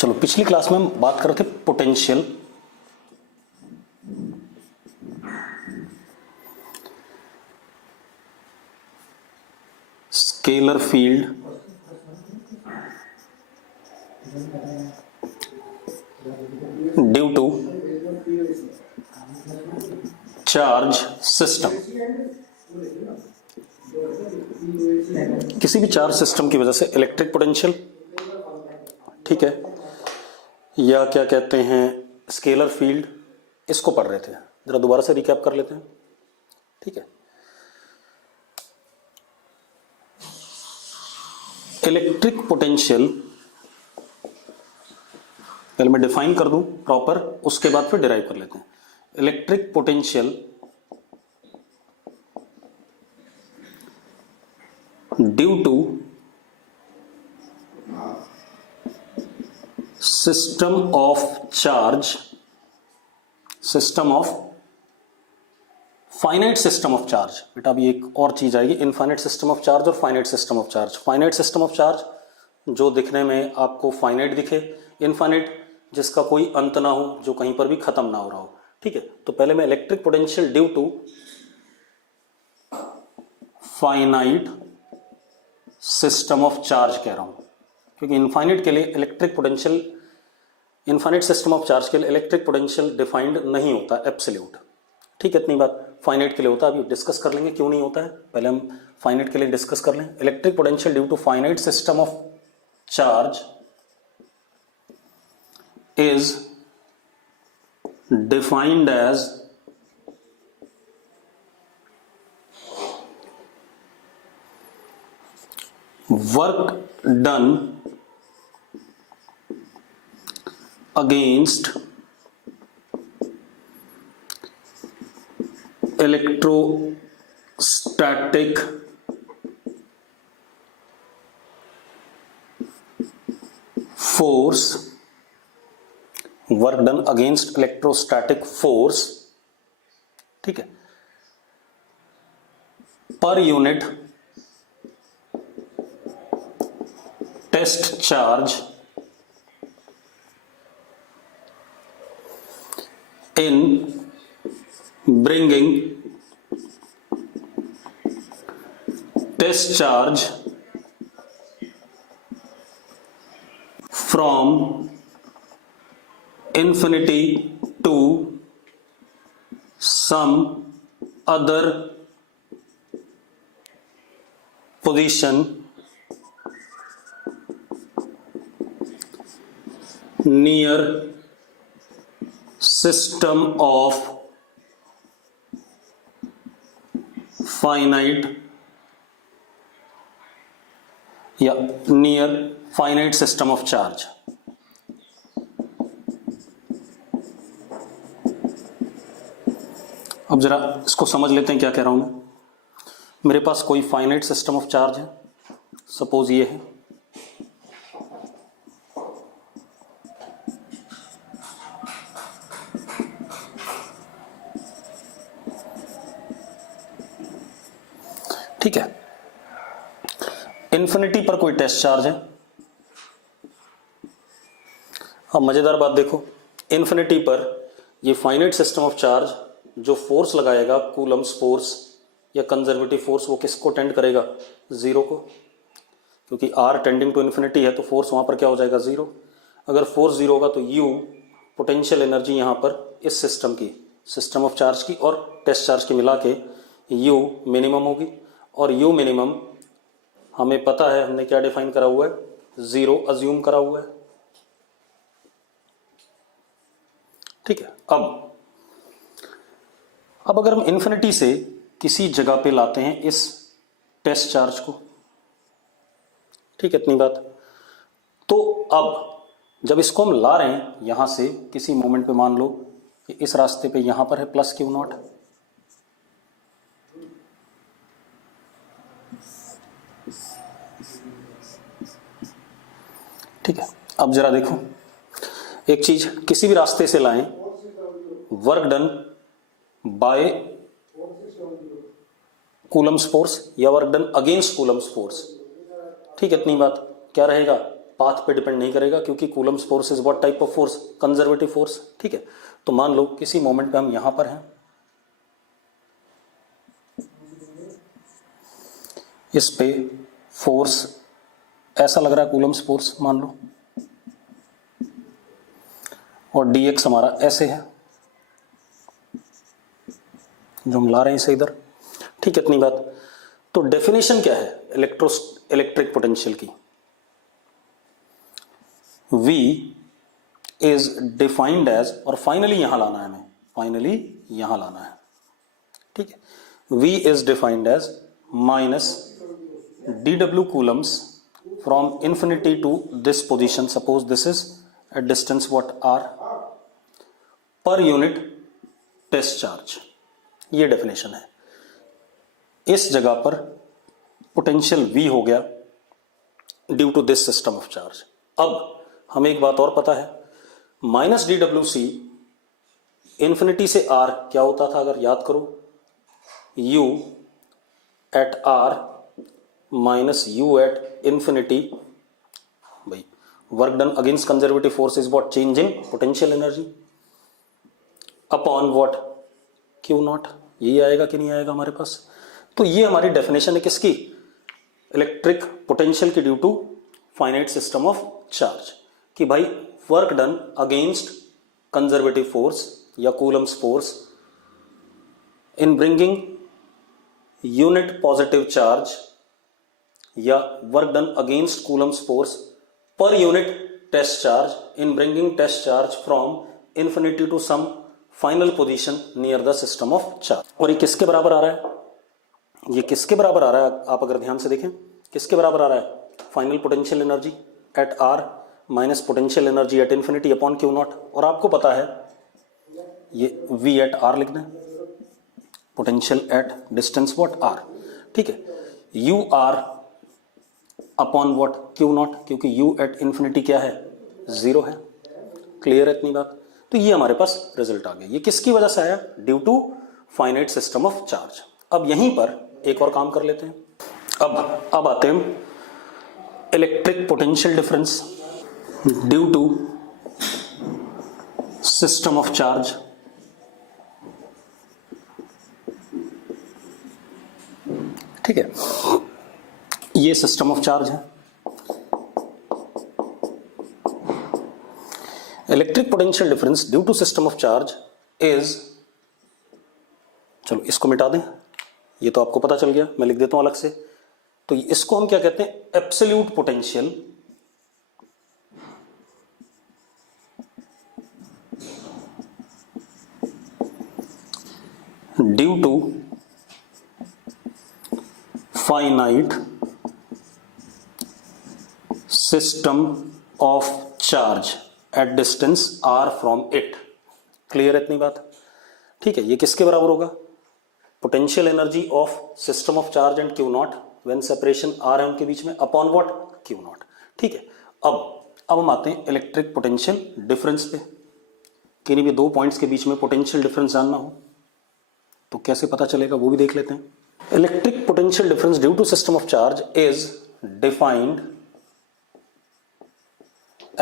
चलो पिछली क्लास में हम बात कर रहे थे potential. Scalar field due to charge system. किसी भी चार्ज सिस्टम की वजह से इलेक्ट्रिक पोटेंशियल, ठीक है, या क्या कहते हैं स्केलर फील्ड, इसको पढ़ रहे थे। जरा दोबारा से रिकैप कर लेते हैं, ठीक है। इलेक्ट्रिक पोटेंशियल पहले मैं डिफाइन कर दूं प्रॉपर, उसके बाद फिर डिराइव कर लेते हैं। Electric potential due to system of charge, system of finite system of charge. बेटा अभी एक और चीज आएगी, इनफाइनाइट सिस्टम ऑफ चार्ज और finite system of charge. Finite system of charge जो दिखने में आपको फाइनाइट दिखे, इनफाइनाइट जिसका कोई अंत ना हो, जो कहीं पर भी खत्म ना हो रहा हो, ठीक है। तो पहले मैं electric potential due to finite system of charge कह रहा हूं, क्योंकि इनफाइनाइट के लिए electric potential, infinite system of charge के लिए इलेक्ट्रिक पोटेंशियल डिफाइंड नहीं होता एब्सोल्यूट, ठीक है। इतनी बात फाइनाइट के लिए होता है, अभी डिस्कस कर लेंगे क्यों नहीं होता है। पहले हम फाइनाइट के लिए डिस्कस कर लें। Electric potential due to finite system of charge is defined as work done against electrostatic force, work done against electrostatic force, ठीक है, per unit test charge in bringing test charge from infinity to some other position near system of finite या near finite system of charge। अब जरा इसको समझ लेते हैं क्या कह रहा हूं मैं। मेरे पास कोई फाइनाइट सिस्टम ऑफ चार्ज है, सपोज ये है, ठीक है। इन्फिनिटी पर कोई टेस्ट चार्ज है। अब मजेदार बात देखो, इन्फिनिटी पर ये फाइनाइट सिस्टम ऑफ चार्ज जो फोर्स लगाएगा, कूलम्स फोर्स या कंजर्वेटिव फोर्स, वो किसको टेंड करेगा? जीरो को, क्योंकि आर टेंडिंग टू इन्फिनिटी है तो फोर्स वहां पर क्या हो जाएगा? जीरो। अगर फोर्स जीरो होगा तो यू पोटेंशियल एनर्जी यहां पर इस सिस्टम की, सिस्टम ऑफ चार्ज की और टेस्ट चार्ज की मिला के यू मिनिमम होगी। और यू मिनिमम हमें पता है, हमने क्या डिफाइन करा हुआ है? जीरो अज्यूम करा हुआ है, ठीक है। अब अगर हम इन्फिनिटी से किसी जगह पे लाते हैं इस टेस्ट चार्ज को, ठीक है, इतनी बात। तो अब जब इसको हम ला रहे हैं यहां से किसी मोमेंट पे, मान लो कि इस रास्ते पे यहां पर है प्लस क्यू नॉट, ठीक है। अब जरा देखो एक चीज, किसी भी रास्ते से लाएं, work done by Coulomb's force या work done against Coulomb's force, ठीक है, इतनी बात। क्या रहेगा? पाथ पे डिपेंड नहीं करेगा, क्योंकि Coulomb's force is what type of force, conservative force. ठीक है, तो मान लो किसी मोमेंट पे हम यहां पर हैं, इस पे फोर्स ऐसा लग रहा है कूलम्स फोर्स मान लो, और dx हमारा ऐसे है जो हम ला रहे हैं इसे इधर। ठीक है, इतनी बात। तो डेफिनेशन क्या है इलेक्ट्रिक पोटेंशियल की? V इज डिफाइंड एज, और फाइनली यहां लाना है हमें, फाइनली यहां लाना है। ठीक है, V is defined as minus dw coulombs from infinity to this position, suppose this is a distance what r, per unit test charge। ये डेफिनेशन है। इस जगह पर पोटेंशियल V हो गया due to this system of charge. अब हमें एक बात और पता है, माइनस dwc इंफिनिटी से r क्या होता था, अगर याद करो, u at r minus u at infinity. भाई work done against conservative force is what, change in potential energy upon what, Q not. यही आएगा कि नहीं आएगा हमारे पास? तो ये हमारी डेफिनेशन है किसकी, इलेक्ट्रिक पोटेंशियल की due to finite system of charge, कि भाई work done against conservative force या Coulomb's force in bringing unit positive charge, या work done against Coulomb's force per unit test charge in bringing test charge from infinity to some final position near the system of charge. और ये किसके बराबर आ रहा है? ये किसके बराबर आ रहा है? आप अगर ध्यान से देखें, किसके बराबर आ रहा है? Final potential energy at R minus potential energy at infinity upon Q naught. और आपको पता है ये वी एट आर लिखना है, potential at distance what R. ठीक है, U R upon what, Q naught, क्योंकि यू एट इंफिनिटी क्या है, जीरो है। क्लियर है इतनी बात? तो ये हमारे पास रिजल्ट आ गया। ये किसकी वजह से आया? Due to finite system of charge. अब यहीं पर एक और काम कर लेते हैं। अब आते हैं electric potential difference due to system of charge. ठीक है, ये सिस्टम ऑफ चार्ज है। Electric potential difference due to system of charge is, चलो इसको मिटा दें, ये तो आपको पता चल गया, मैं लिख देता हूं अलग से। तो इसको हम क्या कहते हैं? Absolute potential due to finite system of charge at distance r from it. Clear है इतनी बात? ठीक है, ये किसके बराबर होगा? Potential energy of system of charge and Q naught when separation r है उनके बीच में, अपॉन व्हाट, क्यू नॉट। ठीक है, अब हम आते हैं इलेक्ट्रिक पोटेंशियल डिफरेंस पे। किन्हीं भी दो पॉइंट्स के बीच में पोटेंशियल डिफरेंस जानना हो तो कैसे पता चलेगा, वो भी देख लेते हैं। Electric potential difference due to system of charge is defined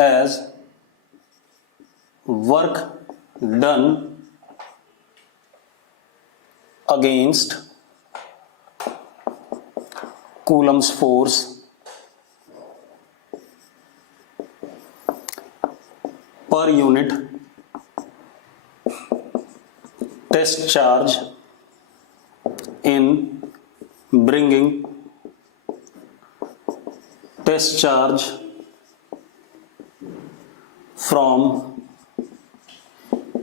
as work done against Coulomb's force per unit test charge in bringing test charge from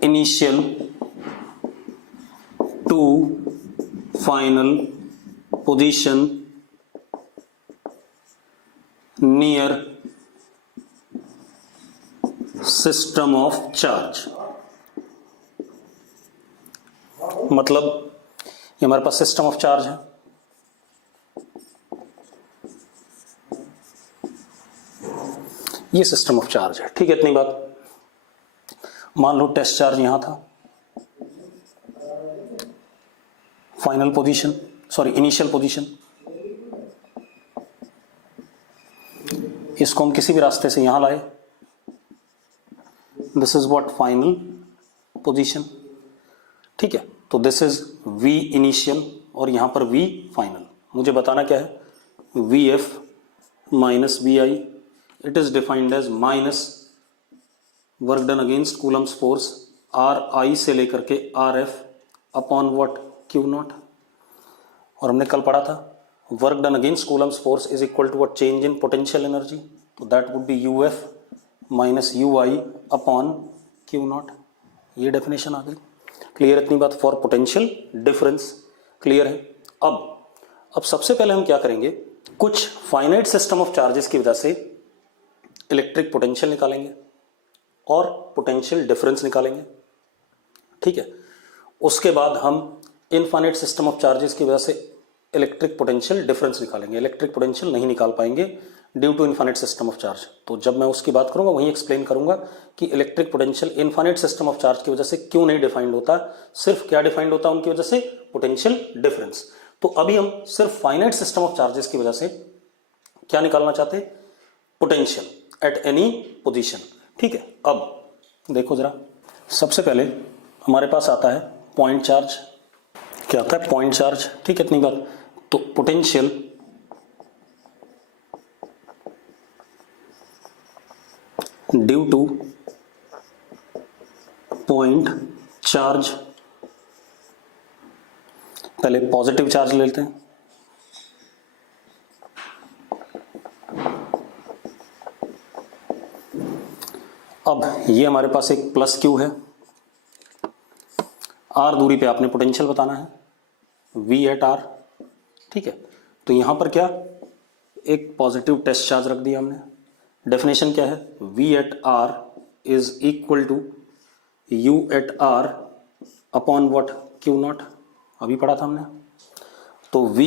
initial to final position near system of charge। मतलब ये हमारे पास system of charge है, ये system of charge है। ठीक है, इतनी बात। मान लो टेस्ट चार्ज यहां था, final position, sorry initial position, इसको हम किसी भी रास्ते से यहां लाए, this is what final position, ठीक है। तो दिस इज V इनिशियल और यहां पर V फाइनल। मुझे बताना क्या है, VF minus VI, it is defined as minus work done against Coulomb's force RI से लेकर के RF upon what Q nought. और हमने कल पढ़ा था work done against Coulomb's force is equal to what change in potential energy, तो that would be UF minus UI upon Q nought. ये डेफिनेशन आ गई। क्लियर इतनी बात फॉर पोटेंशियल डिफरेंस, क्लियर है। अब सबसे पहले हम क्या करेंगे, कुछ फाइनाइट सिस्टम ऑफ चार्जेस की वजह से इलेक्ट्रिक पोटेंशियल निकालेंगे और पोटेंशियल डिफरेंस निकालेंगे, ठीक है। उसके बाद हम इनफाइनाइट सिस्टम ऑफ चार्जेस की वजह से इलेक्ट्रिक पोटेंशियल डिफरेंस निकालेंगे। इलेक्ट्रिक पोटेंशियल नहीं निकाल पाएंगे due to infinite system of charge. तो जब मैं उसकी बात करूंगा वहीं एक्सप्लेन करूंगा कि electric potential infinite system of charge की वजह से क्यों नहीं डिफाइंड होता, सिर्फ क्या डिफाइंड होता है उनकी वजह से, पोटेंशियल डिफरेंस। तो अभी हम सिर्फ फाइनाइट सिस्टम ऑफ चार्जेस की वजह से क्या निकालना चाहते हैं, पोटेंशियल एट एनी पोजीशन, ठीक है। अब देखो जरा, सबसे पहले हमारे पास आता है पॉइंट चार्ज। क्या आता है, पॉइंट चार्ज, ठीक है। इतनी बात, तो potential due two point charge, पहले पॉजिटिव चार्ज ले लेते हैं। अब ये हमारे पास एक प्लस Q है, R दूरी पे आपने पोटेंशियल बताना है, V एट R, ठीक है। तो यहां पर क्या, एक पॉजिटिव टेस्ट चार्ज रख दिया हमने। डेफिनेशन क्या है, V at R is equal to U at R upon what Q naught, अभी पढ़ा था हमने। तो V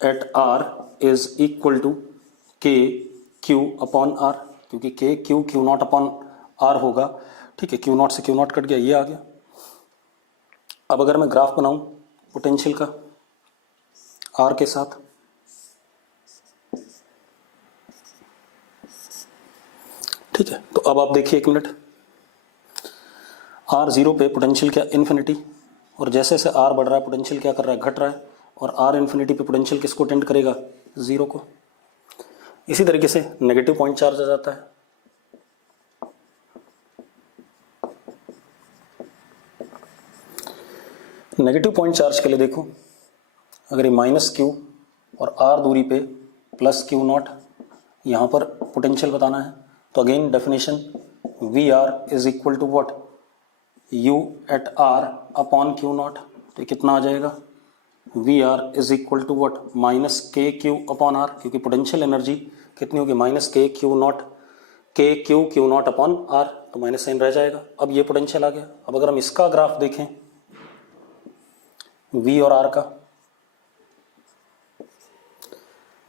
at R is equal to K Q upon R, क्योंकि K Q naught upon R होगा, ठीक है। Q नॉट से Q नॉट कट गया, ये आ गया। अब अगर मैं ग्राफ बनाऊं पोटेंशियल का R के साथ, ठीक है। तो अब आप देखिए, एक मिनट, R0 पे पोटेंशियल क्या, इन्फिनिटी, और जैसे जैसे R बढ़ रहा है पोटेंशियल क्या कर रहा है, घट रहा है, और R इन्फिनिटी पे पोटेंशियल किसको टेंड करेगा, जीरो को। इसी तरीके से नेगेटिव पॉइंट चार्ज आ जाता है। नेगेटिव पॉइंट चार्ज के लिए देखो, अगर ये माइनस Q और R दूरी पे प्लस Q नॉट, यहाँ पर पोटेंशियल बताना है, तो again definition VR is equal to what, U at R upon Q naught. तो कितना आ जाएगा, VR is equal to what, minus KQ upon R, क्योंकि पोटेंशियल एनर्जी कितनी होगी, minus KQ naught, KQ naught upon R, तो minus sign रह जाएगा। अब ये पोटेंशियल आ गया। अब अगर हम इसका ग्राफ देखें V और R का,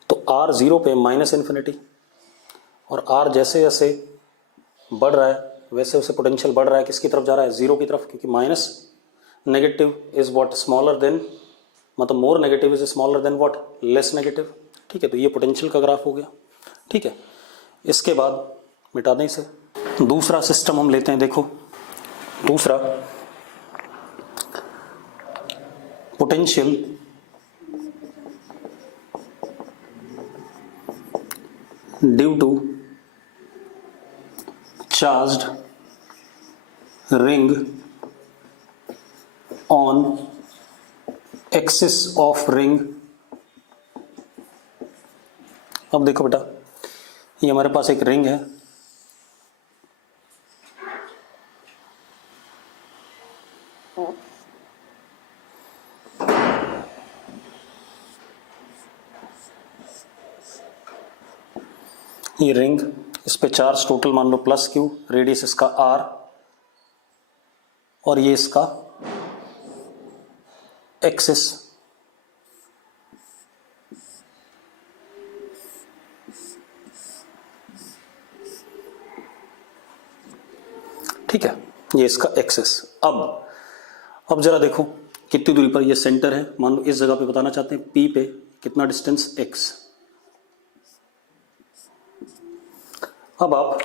तो R जीरो पे माइनस इन्फिनिटी, और R जैसे जैसे बढ़ रहा है वैसे वैसे पोटेंशियल बढ़ रहा है, किसकी तरफ जा रहा है, जीरो की तरफ, क्योंकि minus negative is what, smaller than, मतलब more negative is smaller than what, less negative, ठीक है। तो ये पोटेंशियल का ग्राफ हो गया, ठीक है। इसके बाद मिटा दें इसे। दूसरा सिस्टम हम लेते हैं, देखो दूसरा, potential due to charged ring on axis of ring. अब देखो बेटा, ये हमारे पास एक रिंग है, ये रिंग, इस पे चार्ज टोटल मान लो प्लस Q, रेडियस इसका R, और ये इसका एक्सिस, ठीक है, ये इसका एक्सिस। अब जरा देखो कितनी दूरी पर ये सेंटर है, मान लो इस जगह पे बताना चाहते हैं P पे कितना डिस्टेंस X, अब आप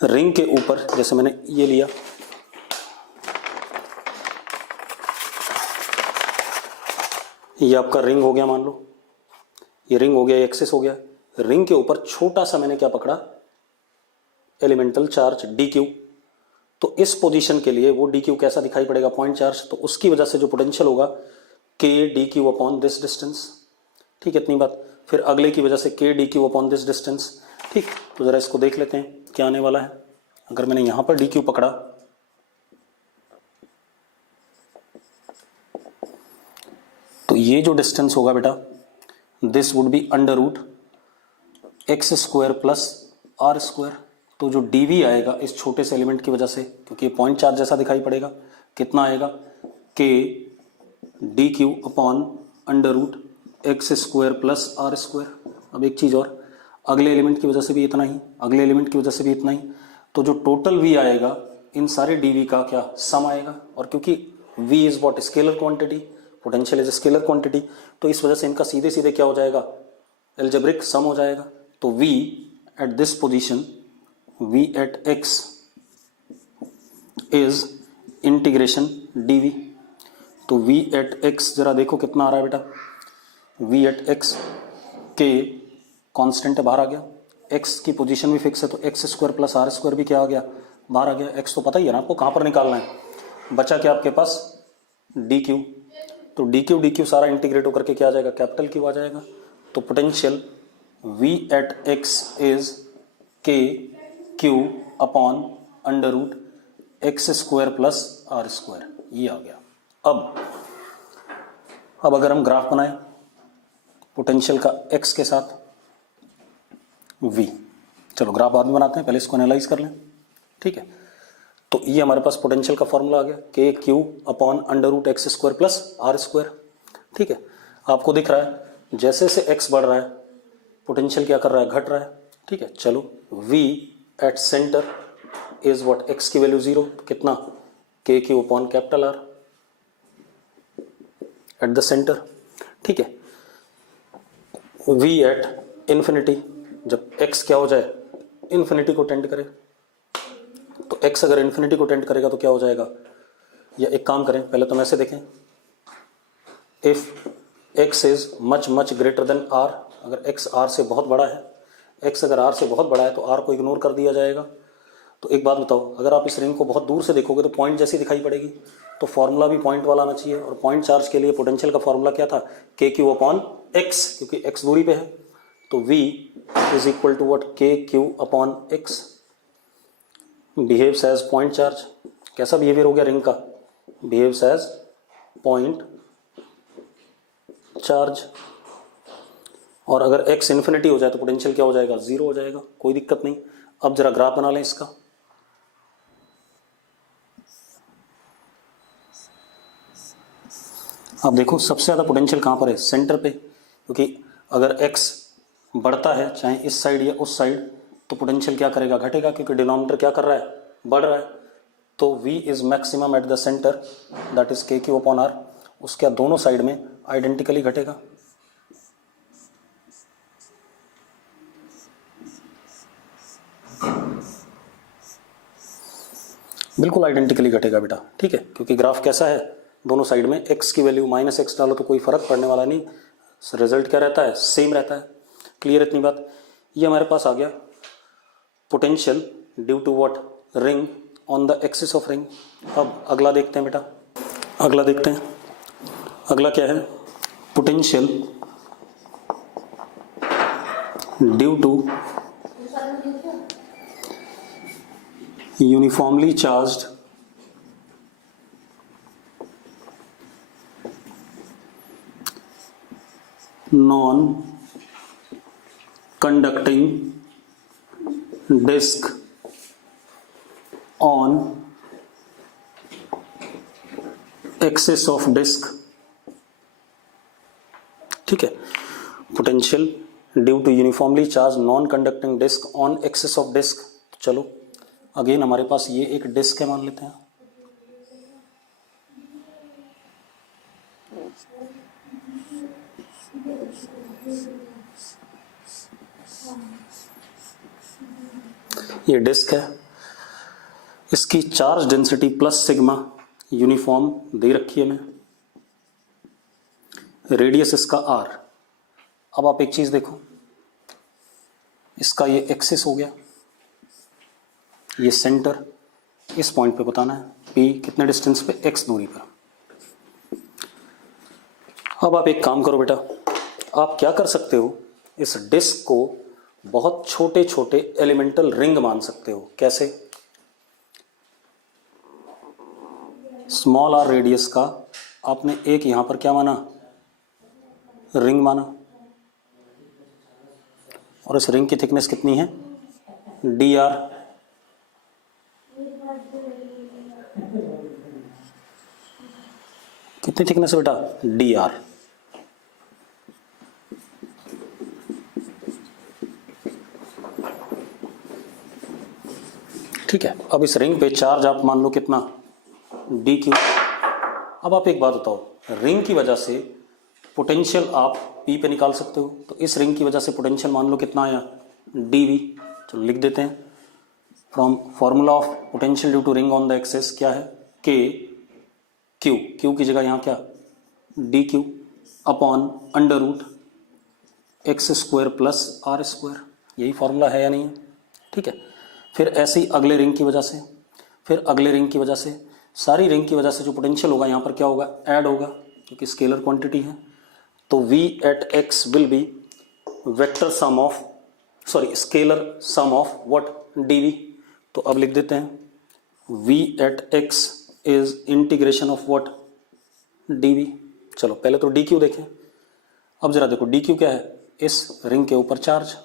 रिंग के ऊपर, जैसे मैंने ये लिया, ये आपका रिंग हो गया, मान लो ये रिंग हो गया, एक्सिस हो गया। रिंग के ऊपर छोटा सा मैंने क्या पकड़ा, एलिमेंटल चार्ज डी क्यू। तो इस पोजीशन के लिए वो डी क्यू कैसा दिखाई पड़ेगा, पॉइंट चार्ज। तो उसकी वजह से जो पोटेंशियल होगा के D Q upon this distance. ठीक है, इतनी बात। फिर अगले की वजह से के D Q upon this distance. ठीक, तो जरा इसको देख लेते हैं क्या आने वाला है। अगर मैंने यहां पर डी क्यू पकड़ा तो ये जो डिस्टेंस होगा बेटा, this would be under root x square plus are square. तो जो डीवी आएगा इस छोटे से एलिमेंट की वजह से, क्योंकि पॉइंट चार्ज जैसा दिखाई पड़ेगा, कितना आएगा, K D Q upon under root x square plus are square. अब एक चीज़ और, अगले एलिमेंट की वजह से भी इतना ही, अगले एलिमेंट की वजह से भी इतना ही। तो जो टोटल वी आएगा इन सारे डीवी का क्या सम आएगा। और क्योंकि V is what, scalar quantity, potential is scalar quantity, तो इस वजह से इनका सीधे सीधे क्या हो जाएगा, एल्जेब्रिक सम हो जाएगा। तो v at this position, v at x is integration dv। तो v एट x जरा देखो कितना आ रहा है बेटा, v एट x के कांस्टेंट है, बाहर आ गया, x की पोजीशन भी फिक्स है, तो X square plus are square भी क्या आ गया, बाहर आ गया। x तो पता ही है ना आपको कहाँ पर निकालना है, बचा क्या आपके पास, dq। तो dq सारा इंटीग्रेट होकर के क्या आ जाएगा, कैपिटल Q आ जाएगा। तो potential v at x is K Q upon under root x square plus are square, ये आ गया। अब अगर हम ग्राफ बनाएं पोटेंशियल का x के साथ v, चलो ग्राफ बाद में बनाते हैं, पहले इसको एनालाइज कर लें। ठीक है, तो ये हमारे पास पोटेंशियल का फॉर्मूला आ गया, K Q upon under root x square plus are square. ठीक है, आपको दिख रहा है जैसे जैसे x बढ़ रहा है पोटेंशियल क्या कर रहा है, घट रहा है। ठीक है, चलो v at centre is what, x की वैल्यू 0, कितना, के Q upon capital R at the centre. ठीक है, v एट इन्फिनिटी, जब x क्या हो जाए, इन्फिनिटी को टेंड करे, तो x अगर इन्फिनिटी को टेंड करेगा तो क्या हो जाएगा, या एक काम करें पहले तो हम ऐसे देखें, if x is much much greater than r, अगर x r से बहुत बड़ा है, x अगर r से बहुत बड़ा है तो r को इग्नोर कर दिया जाएगा। तो एक बात बताओ, अगर आप इस रिंग को बहुत दूर से देखोगे तो पॉइंट जैसी दिखाई पड़ेगी, तो फॉर्मूला भी पॉइंट वाला आना चाहिए। और पॉइंट चार्ज के लिए पोटेंशियल का फॉर्मूला क्या था, के क्यू अपॉन एक्स, क्योंकि x दूरी पे है। तो v is equal to what, K Q upon x, behaves as point charge. कैसा बिहेवियर हो गया रिंग का, बिहेव्स एज पॉइंट चार्ज। और अगर x इन्फिनिटी हो जाए तो पोटेंशियल क्या हो जाएगा, 0 हो जाएगा, कोई दिक्कत नहीं। अब जरा ग्राफ बना लें इसका। अब देखो सबसे ज़्यादा पोटेंशियल कहाँ पर है, सेंटर पे, क्योंकि अगर x बढ़ता है चाहे इस साइड या उस साइड तो पोटेंशियल क्या करेगा, घटेगा, क्योंकि डिनोमिनेटर क्या कर रहा है, बढ़ रहा है। तो v is maximum at the centre, that is K Q upon are, उसके दोनों साइड में आइडेंटिकली घटेगा। बिल्कुल आइडेंटिकली घटेगा बेटा। ठीक है, क्योंकि ग्राफ कैसा है, दोनों साइड में x की वैल्यू माइनस एक्स डालो तो कोई फर्क पड़ने वाला नहीं, रिजल्ट क्या रहता है, सेम रहता है। क्लियर इतनी बात। ये हमारे पास आ गया potential due to what, ring on the axis of ring. अब अगला देखते हैं बेटा, अगला देखते हैं, अगला क्या है, potential due to uniformly charged non conducting disk on axis of disk। ठीक है, potential due to uniformly charge non conducting disc on axis of disc. चलो अगेन हमारे पास ये एक डिस्क है मान लेते हैं, ये डिस्क है, इसकी charge density plus sigma uniform दे रखी है मैं, रेडियस इसका आर। अब आप एक चीज देखो, इसका ये एक्सिस हो गया, ये सेंटर इस पॉइंट पे बताना है, पी कितने डिस्टेंस पे, एक्स दूरी पर। अब आप एक काम करो बेटा, आप क्या कर सकते हो, इस डिस्क को बहुत छोटे छोटे एलिमेंटल रिंग मान सकते हो। कैसे? स्मॉल आर रेडियस का आपने एक यहां पर क्या माना, रिंग माना, और इस रिंग की थिकनेस कितनी है, डी आर। कितनी थिकनेस है बेटा, डी आर। ठीक है, अब इस रिंग पे चार्ज आप मान लो कितना, डी क्यू। अब आप एक बात बताओ, रिंग की वजह से पोटेंशियल आप पी पे निकाल सकते हो, तो इस रिंग की वजह से पोटेंशियल मान लो कितना आया, डी वी। चलो लिख देते हैं, from formula of potential due to ring on the axis क्या है, के क्यू, क्यू की जगह यहाँ क्या, D Q upon under root x square plus are square. यही फॉर्मूला है या नहीं है? ठीक है, फिर ऐसे ही अगले रिंग की वजह से, फिर अगले रिंग की वजह से, सारी रिंग की वजह से जो पोटेंशियल होगा यहाँ पर क्या होगा, ऐड होगा, क्योंकि स्केलर क्वांटिटी है। तो v at x will be vector sum of, sorry scalar sum of what, dv। तो अब लिख देते हैं v at x is integration of what, dv। चलो पहले तो dq देखें। अब जरा देखो dq क्या है, इस रिंग के ऊपर चार्ज।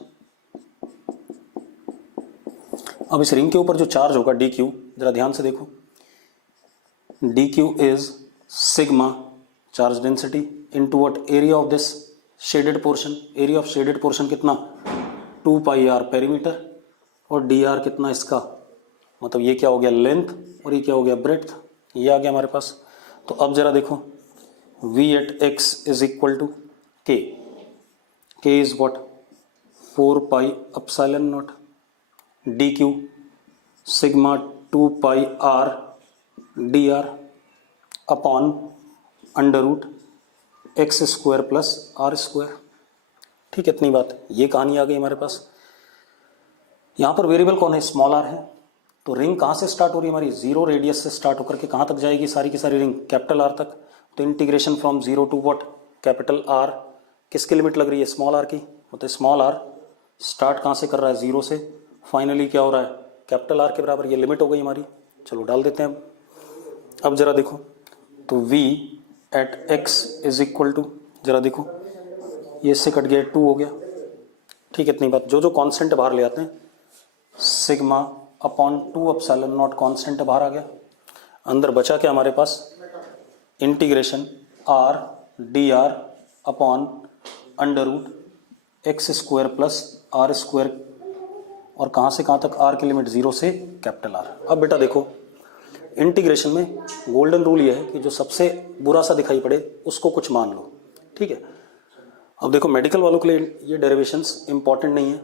अब इस रिंग के ऊपर जो चार्ज होगा dq, जरा ध्यान से देखो, dq is sigma charge density into what, area of this shaded portion. Area of shaded portion कितना, 2 पाई आर पेरीमीटर, और डी आर कितना इसका, मतलब ये क्या हो गया लेंथ, और ये क्या हो गया ब्रेड्थ, ये आ गया हमारे पास। तो अब जरा देखो, v at x is equal to k, k is what, 4 pi epsilon naught, D Q sigma 2 pi R D are upon under root x square plus are square. ठीक है, इतनी बात, ये कहानी आ गई हमारे पास। यहां पर वेरिएबल कौन है, स्मॉल आर है। तो रिंग कहां से स्टार्ट हो रही है हमारी, जीरो रेडियस से स्टार्ट होकर के कहां तक जाएगी, सारी की सारी रिंग कैपिटल आर तक। तो integration from zero to what, capital R. किसकी लिमिट लग रही है, स्मॉल आर की। मतलब स्मॉल आर स्टार्ट कहां से कर रहा है, जीरो से, फाइनली क्या हो रहा है, कैपिटल आर के बराबर। ये लिमिट हो गई हमारी। चलो डाल देते हैं अब जरा देखो, तो v at x is equal to, जरा देखो ये इससे कट गया, 2 हो गया। ठीक है, इतनी बात। जो जो कांस्टेंट बाहर ले आते हैं, sigma upon 2 epsilon nought constant बाहर आ गया। अंदर बचा क्या हमारे पास, integration r d are upon under root x square plus are square, और कहाँ से कहाँ तक, r की लिमिट 0 से कैपिटल R। अब बेटा देखो, इंटीग्रेशन में गोल्डन रूल ये है कि जो सबसे बुरा सा दिखाई पड़े उसको कुछ मान लो। ठीक है, अब देखो मेडिकल वालों के लिए ये डेरिवेशंस इंपॉर्टेंट नहीं है।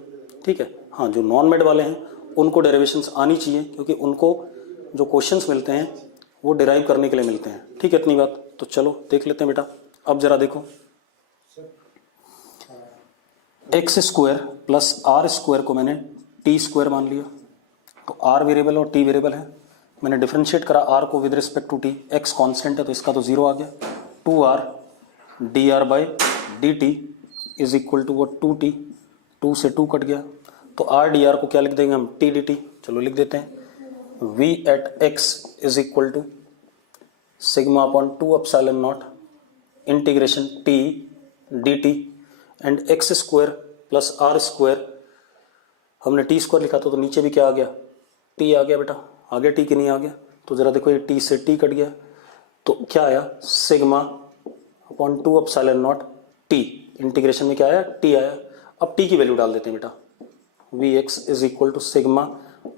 ठीक है, हाँ जो नॉन मेड वाले हैं उनको डेरिवेशंस आनी चाहिए, क्योंकि उनको जो क्वेश्चंस मिलते हैं वो डिराइव करने के लिए मिलते हैं। ठीक है, इतनी बात। तो चलो देख लेते हैं बेटा। अब जरा देखो, X square plus are square को मैंने टी स्क्वायर मान लिया। तो आर वेरिएबल और टी वेरिएबल है, मैंने डिफरेंशिएट करा आर को with respect to T. X constant है तो इसका तो 0 आ गया। 2r D R by D T is equal to वो 2t, 2 से 2 कट गया। तो आर डी आर को क्या लिख देंगे हम, टी डी टी। चलो लिख देते हैं, v at x is equal to sigma upon 2 epsilon naught integration t D T and X square plus are square. हमने टी स्क्वायर लिखा था तो नीचे भी क्या आ गया, टी आ गया बेटा। आगे टी कि नहीं आ गया, तो जरा देखो ये टी से टी कट गया, तो क्या आया, sigma upon 2 epsilon naught T. Integration में क्या आया, टी आया। अब टी की वैल्यू डाल देते हैं बेटा, V X is equal to sigma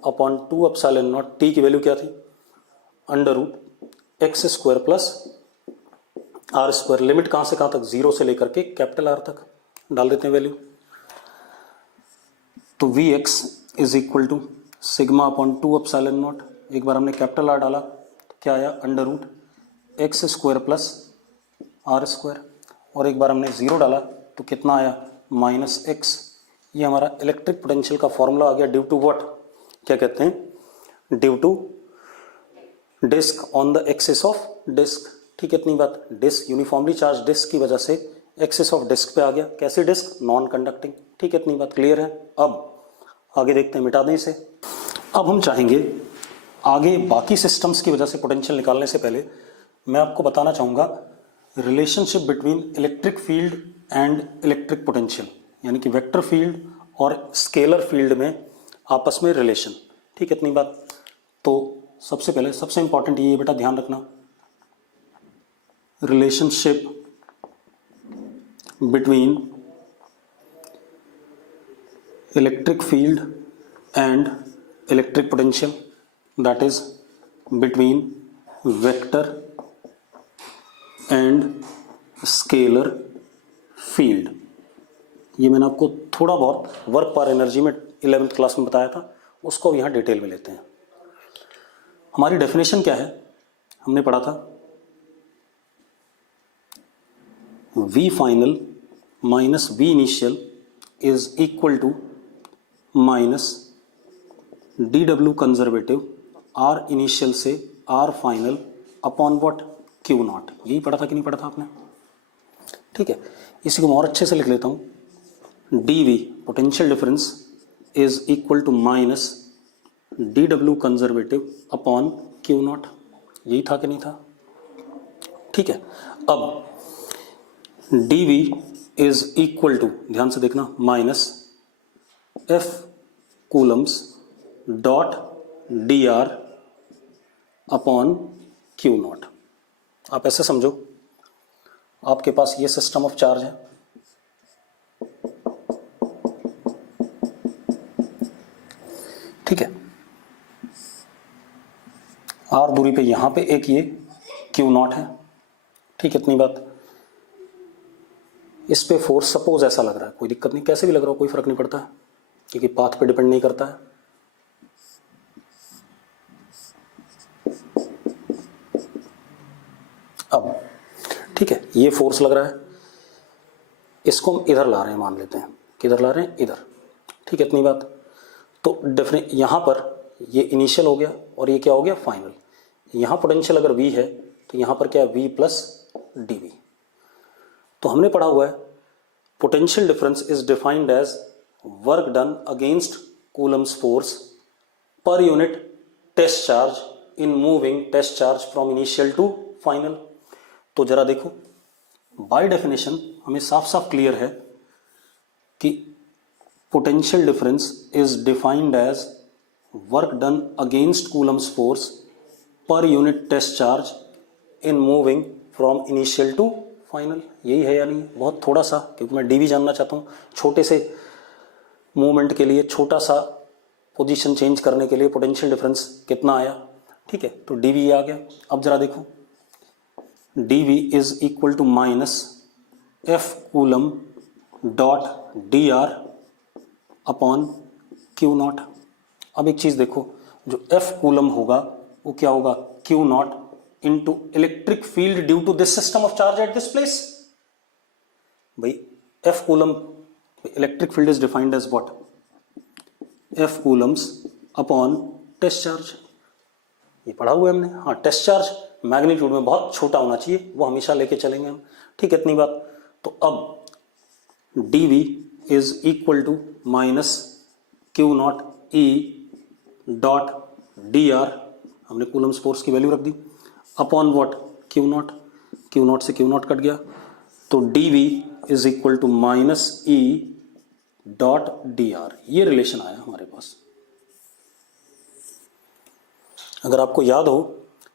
upon 2 epsilon naught, T की वैल्यू क्या थी, under root x square plus are square. Limit कहां से कहां तक, 0 से लेकर के कैपिटल आर तक। डाल देते हैं वैल्यू, तो V X is equal to sigma upon 2 epsilon naught, एक बार हमने कैपिटल आर डाला तो क्या आया under root x square plus are square, और एक बार हमने 0 डाला तो कितना आया माइनस एक्स। ये हमारा इलेक्ट्रिक पोटेंशियल का फॉर्मूला आ गया ड्यू टू व्हाट, क्या कहते हैं, due to disc on the axis of disc. ठीक है, इतनी बात। डिस्क यूनिफॉर्मली चार्ज डिस्क की वजह से एक्सिस ऑफ डिस्क पे आ गया। कैसी डिस्क, नॉन कंडक्टिंग। ठीक है, इतनी बात क्लियर है। अब आगे देखते हैं, मिटा दें इसे। अब हम चाहेंगे आगे बाकी सिस्टम्स की वजह से पोटेंशियल निकालने से पहले मैं आपको बताना चाहूँगा relationship between electric field and electric potential, यानी कि वेक्टर फील्ड और स्केलर फील्ड में आपस में रिलेशन। ठीक है, इतनी बात। तो सबसे पहले सबसे इंपॉर्टेंट ये बेटा ध्यान रखना, relationship between electric field and electric potential, that is between vector and scalar field. ये मैंने आपको थोड़ा बहुत वर्क पर एनर्जी में 11th क्लास में बताया था, उसको यहाँ डिटेल में लेते हैं। हमारी डेफिनेशन क्या है, हमने पढ़ा था V final minus V initial is equal to minus DW conservative R initial से R final upon what, Q naught. यही पढ़ा था कि नहीं पढ़ा था आपने? ठीक है, इसी को और अच्छे से लिख लेता हूँ, DV potential difference is equal to minus DW conservative upon Q naught. यही था कि नहीं था? ठीक है, अब DV इज इक्वल टू, ध्यान से देखना, minus F Coulomb's dot DR upon Q not. आप ऐसे समझो, आपके पास ये सिस्टम ऑफ चार्ज है, ठीक है, R दूरी पे यहां पे एक ये Q नॉट है। ठीक है, इतनी बात। इस पे फोर्स सपोज ऐसा लग रहा है, कोई दिक्कत नहीं, कैसे भी लग रहा हो कोई फर्क नहीं पड़ता है, क्योंकि पाथ पे डिपेंड नहीं करता है। अब ठीक है, ये फोर्स लग रहा है, इसको हम इधर ला रहे हैं, मान लेते हैं किधर ला रहे हैं, इधर। ठीक है, इतनी बात। तो डेफिनेट यहां पर ये इनिशियल हो गया और ये क्या हो गया, फाइनल। यहां पोटेंशियल अगर V है तो यहां पर क्या है, V प्लस DV। तो हमने पढ़ा हुआ है potential difference is defined as work done against Coulomb's force per unit test charge in moving test charge from initial to final. तो जरा देखो, बाय डेफिनेशन हमें साफ साफ क्लियर है कि potential difference is defined as work done against Coulomb's force per unit test charge in moving from initial to final. यही है या नहीं? बहुत थोड़ा सा, क्योंकि मैं DV जानना चाहता हूँ। छोटे से मूवमेंट के लिए, छोटा सा पोजीशन चेंज करने के लिए पोटेंशियल डिफरेंस कितना आया। ठीक है, तो DV आ गया। अब जरा देखो, DV is equal to minus F coulomb dot DR upon Q naught. अब एक चीज देखो, जो F कूलम होगा वो क्या होगा, Q not into electric field due to this system of charge at this place. भाई F coulomb, electric field is defined as what, F coulombs upon test charge। ये पढ़ा हुआ है हमने। हाँ, टेस्ट चार्ज मैग्नीट्यूड में बहुत छोटा होना चाहिए, वो हमेशा लेके चलेंगे हम। ठीक है, इतनी बात। तो अब DV is equal to minus Q nought E dot DR, हमने कूलम्स फोर्स की वैल्यू रख दी, upon what, Q nought. Q not से Q नॉट कट गया, तो DV is equal to minus E dot DR। ये रिलेशन आया हमारे पास। अगर आपको याद हो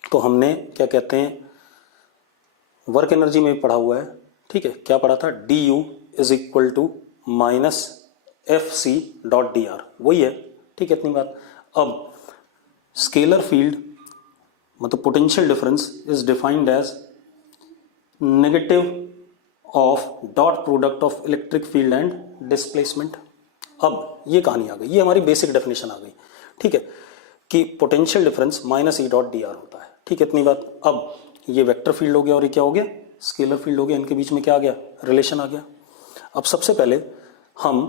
तो हमने क्या कहते हैं, वर्क एनर्जी में पढ़ा हुआ है। ठीक है, क्या पढ़ा था, DU is equal to minus FC dot DR, वही है। ठीक है, इतनी बात। अब स्केलर फील्ड मतलब potential difference is defined as negative of dot product of electric field and displacement. अब ये कहानी आ गई, ये हमारी बेसिक डेफिनेशन आ गई, ठीक है, कि potential difference minus E dot D are होता है, ठीक है, इतनी बात। अब ये वेक्टर फील्ड हो गया और ये क्या हो गया, स्केलर फील्ड हो गया, इनके बीच में क्या आ गया, रिलेशन आ गया। अब सबसे पहले हम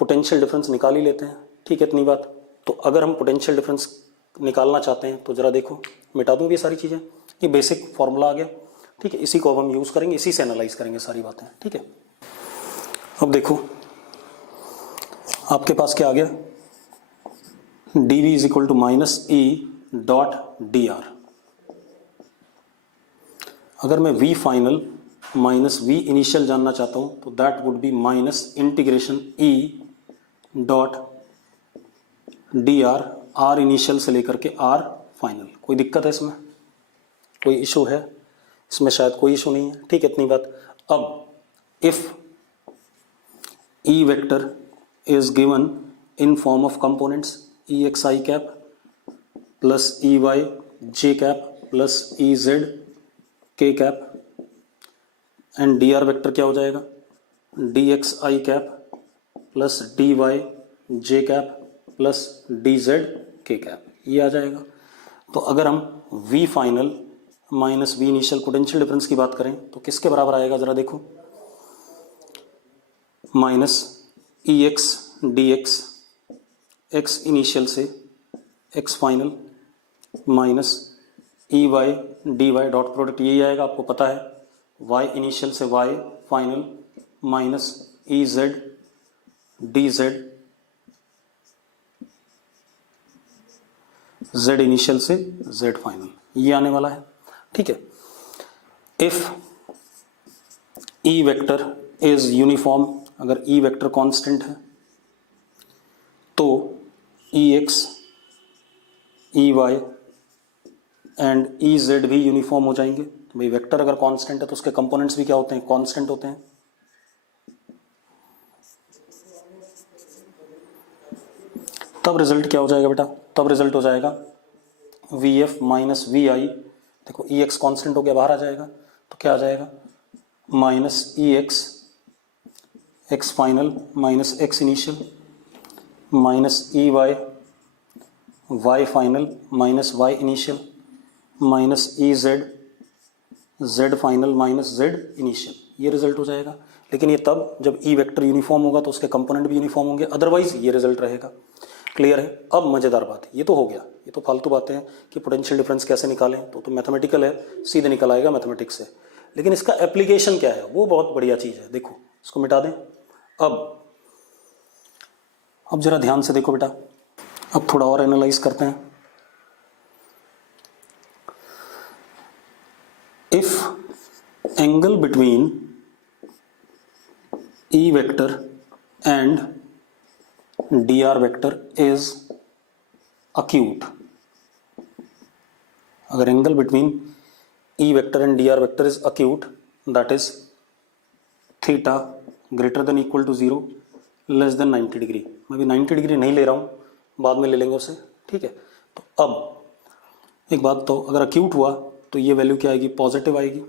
पोटेंशियल डिफरेंस निकाल ही लेते हैं, ठीक है, इतनी बात। तो अगर हम पोटेंशियल डिफरेंस निकालना चाहते हैं तो जरा देखो, मिटा दूँ ये सारी चीज़ें, ये बेसिक फॉर्मूला आ गया, ठीक है, इसी को अब हम यूज़ करेंगे, इसी से एनालाइज करेंगे सारी बातें, ठीक है। अब देखो आपके पास क्या आ गया, D V is equal to minus E dot D R. अगर मैं V final minus V initial जानना चाहता हूं तो that would be minus integration E dot D R, R initial से लेकर के आर फाइनल। कोई दिक्कत है इसमें, कोई इशू है इसमें? शायद कोई इशू नहीं है, ठीक है, इतनी बात। अब if E vector is given in form of components E x I cap plus E Y J cap plus E z के cap, and D R vector क्या हो जाएगा, डी एक्स आई कैप प्लस डी वाई जे cap plus d Z के cap, ये आ जाएगा। तो अगर हम V final minus V initial potential difference की बात करें तो किसके बराबर आएगा, जरा देखो, minus E x d x, x initial से x final minus E y d y dot product, यही आएगा, आपको पता है, वाई इनिशियल से y final minus E z d z, z initial से जेड फाइनल, ये आने वाला है, ठीक है। If E vector is uniform, अगर ई वेक्टर कांस्टेंट है तो E x E y and E z भी यूनिफॉर्म हो जाएंगे। तो भाई वेक्टर अगर कांस्टेंट है तो उसके कंपोनेंट्स भी क्या होते हैं, कांस्टेंट होते हैं। तब रिजल्ट क्या हो जाएगा बेटा, तब रिजल्ट हो जाएगा वी एफ माइनस वी आई, देखो ई एक्स कॉन्स्टेंट हो गया, बाहर आ जाएगा, तो क्या आ जाएगा, minus E x x final minus x initial minus E y y final minus y initial minus E z z final minus z initial, ये रिजल्ट हो जाएगा। लेकिन ये तब जब ई वेक्टर यूनिफॉर्म होगा तो उसके कंपोनेंट भी यूनिफॉर्म होंगे, अदरवाइज ये रिजल्ट रहेगा। क्लियर है? अब मज़ेदार बात, ये तो हो गया, ये तो फालतू बातें हैं कि पोटेंशियल डिफरेंस कैसे निकालें, तो मैथमेटिकल है, सीधे निकल आएगा मैथमेटिक्स से। लेकिन इसका एप्लीकेशन क्या है, वो बहुत बढ़िया चीज़ है। देखो इसको मिटा दें। अब जरा ध्यान से देखो बेटा, अब थोड़ा और एनालाइज करते हैं। If angle between E vector and D R vector is acute, अगर angle between E vector and D R vector is acute, that is theta greater than equal to 0 less than 90 degree. मैं भी 90 degree नहीं ले रहा हूँ, बाद में ले लेंगे उसे, ठीक है। तो अब एक बात, तो अगर acute हुआ तो ये वैल्यू क्या आएगी, पॉजिटिव आएगी,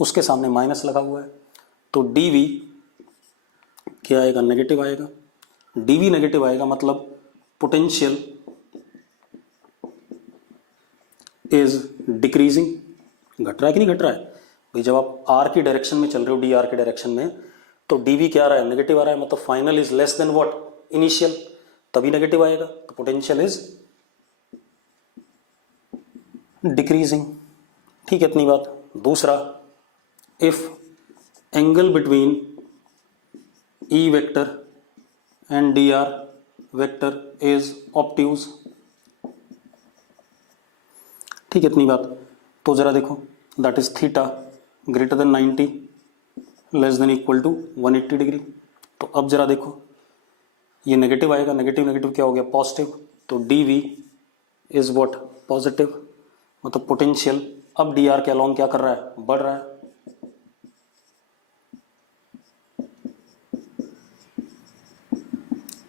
उसके सामने माइनस लगा हुआ है, तो डी वी क्या आएगा, नेगेटिव आएगा। डी वी नेगेटिव आएगा मतलब पोटेंशियल इज डिक्रीजिंग, घट रहा है कि नहीं घट रहा है भाई। जब आप आर की डायरेक्शन में चल रहे हो, डी आर की डायरेक्शन में, तो डी वी क्या आ रहा है, नेगेटिव आ रहा है, मतलब final is less than what, initial, तभी नेगेटिव आएगा, तो पोटेंशियल इज डिक्रीजिंग, ठीक है, इतनी बात। दूसरा, if angle between E vector and D R vector is obtuse, ठीक है, इतनी बात। तो जरा देखो, that is theta greater than 90 less than equal to 180 degree. तो अब जरा देखो, ये नेगेटिव आएगा, नेगेटिव नेगेटिव क्या हो गया, पॉजिटिव, तो D V is what, positive, मतलब पोटेंशियल अब डी आर के अलॉन्ग क्या कर रहा है, बढ़ रहा है।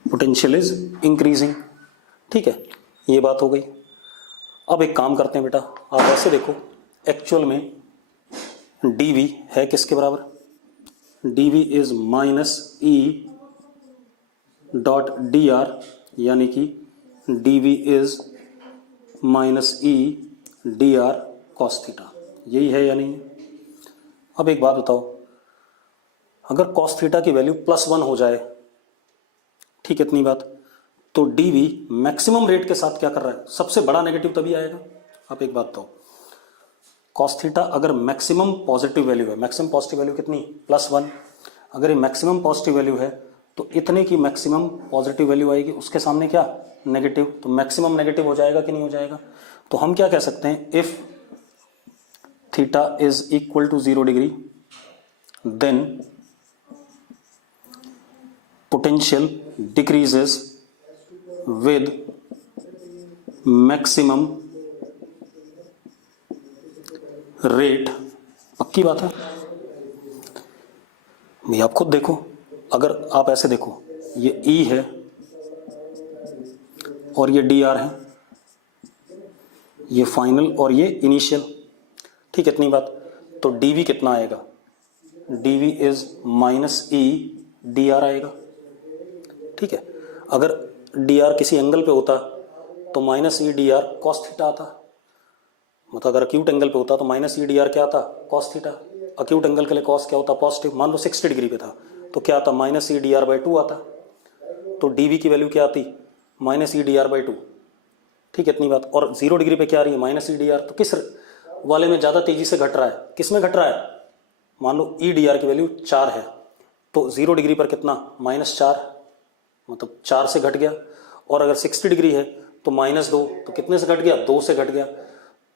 पोटेंशियल इज इंक्रीजिंग, ठीक है, ये बात हो गई। अब एक काम करते हैं बेटा, आप ऐसे देखो, एक्चुअल में डी वी है किसके बराबर, D V is minus E dot D R, यानी कि D V is minus E D R cos theta, यही है या नहीं है? अब एक बात बताओ, अगर कॉस थीटा की वैल्यू +1 हो जाए, ठीक है इतनी बात, तो डी वी मैक्सिमम रेट के साथ क्या कर रहा है? सबसे बड़ा नेगेटिव तभी आएगा। अब एक बात बताओ, कॉस थीटा अगर मैक्सिमम पॉजिटिव वैल्यू है, मैक्सिमम पॉजिटिव वैल्यू कितनी? +1। अगर ये मैक्सिमम पॉजिटिव वैल्यू है तो इतने की मैक्सिमम पॉजिटिव वैल्यू आएगी, उसके सामने क्या? नेगेटिव, तो मैक्सिमम नेगेटिव हो जाएगा कि नहीं हो जाएगा? तो हम क्या कह सकते हैं, if theta is equal to 0 degree then potential decreases with maximum rate. पक्की बात है भाई, आप खुद देखो, अगर आप ऐसे देखो, ये E है और ये DR है, ये फाइनल और ये इनिशियल, ठीक है इतनी बात। तो dV कितना आएगा? dV is minus E D R आएगा, ठीक है। अगर dr किसी एंगल पे होता तो minus E D R cos theta आता, मतलब अगर अक्यूट एंगल पे होता तो माइनस ई डी आर क्या आता? Cos theta. अक्यूट एंगल के लिए कॉस क्या होता? पॉजिटिव। मान लो 60 डिग्री पे था तो क्या आता? Minus E D R by 2 आता। तो dV की वैल्यू क्या आती? Minus E D R by 2, ठीक है इतनी बात। और 0 डिग्री पे क्या आ रही है? Minus E D r. तो किस वाले में ज़्यादा तेजी से घट रहा है? किस में घट रहा है? मान लो ई डी आर की वैल्यू 4 है तो 0 डिग्री पर कितना? -4, मतलब 4 से घट गया। और अगर 60 डिग्री है तो -2, तो कितने से घट गया? 2 से घट गया।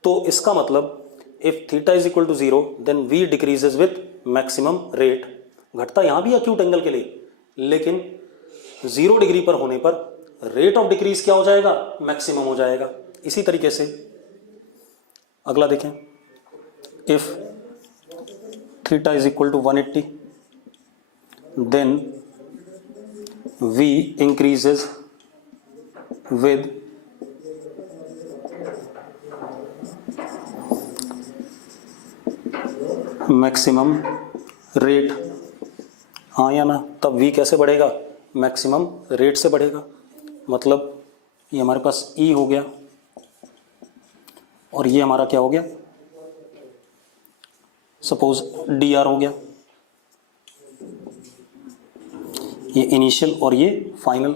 तो इसका मतलब if theta is equal to 0 then V decreases with maximum rate. घटता यहां भी अक्यूट एंगल के लिए, लेकिन 0 डिग्री पर होने पर रेट ऑफ डिक्रीज क्या हो जाएगा? मैक्सिमम हो जाएगा। इसी तरीके से अगला देखें, if theta is equal to 180 then v increases with maximum rate. हाँ या ना? तब v कैसे बढ़ेगा? मैक्सिमम रेट से बढ़ेगा। मतलब ये हमारे पास E हो गया और ये हमारा क्या हो गया? सपोज dr हो गया, ये इनिशियल और ये फाइनल।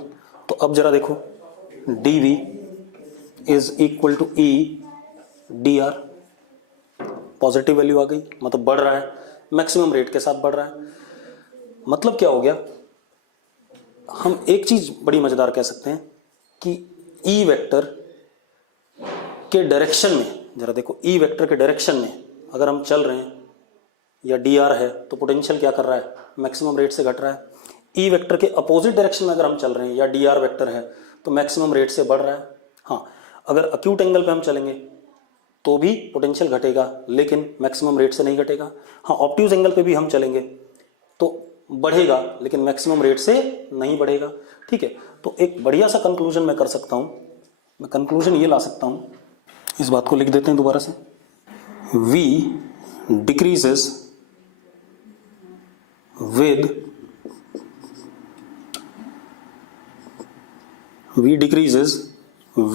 तो अब जरा देखो, dv is equal to E D r, positive value आ गई, मतलब बढ़ रहा है, मैक्सिमम रेट के साथ बढ़ रहा है। मतलब क्या हो गया? हम एक चीज बड़ी मजेदार कह सकते हैं कि ई वेक्टर के डायरेक्शन में, जरा देखो, ई वेक्टर के डायरेक्शन में अगर हम चल रहे हैं या डी आर है तो पोटेंशियल क्या कर रहा है? मैक्सिमम रेट से घट रहा है। ई वेक्टर के अपोजिट डायरेक्शन में अगर हम चल रहे हैं या डी आर वेक्टर है तो मैक्सिमम रेट से बढ़ रहा है। हाँ, अगर अक्यूट एंगल पे हम चलेंगे तो भी पोटेंशियल घटेगा लेकिन मैक्सिमम रेट से नहीं घटेगा। हाँ, ऑब्ट्यूज एंगल पे भी हम चलेंगे तो बढ़ेगा लेकिन मैक्सिमम रेट से नहीं बढ़ेगा, ठीक है। तो एक बढ़िया सा कंक्लूजन मैं कर सकता हूं, मैं कंक्लूजन ये ला सकता हूं, इस बात को लिख देते हैं दोबारा से, v decreases with v decreases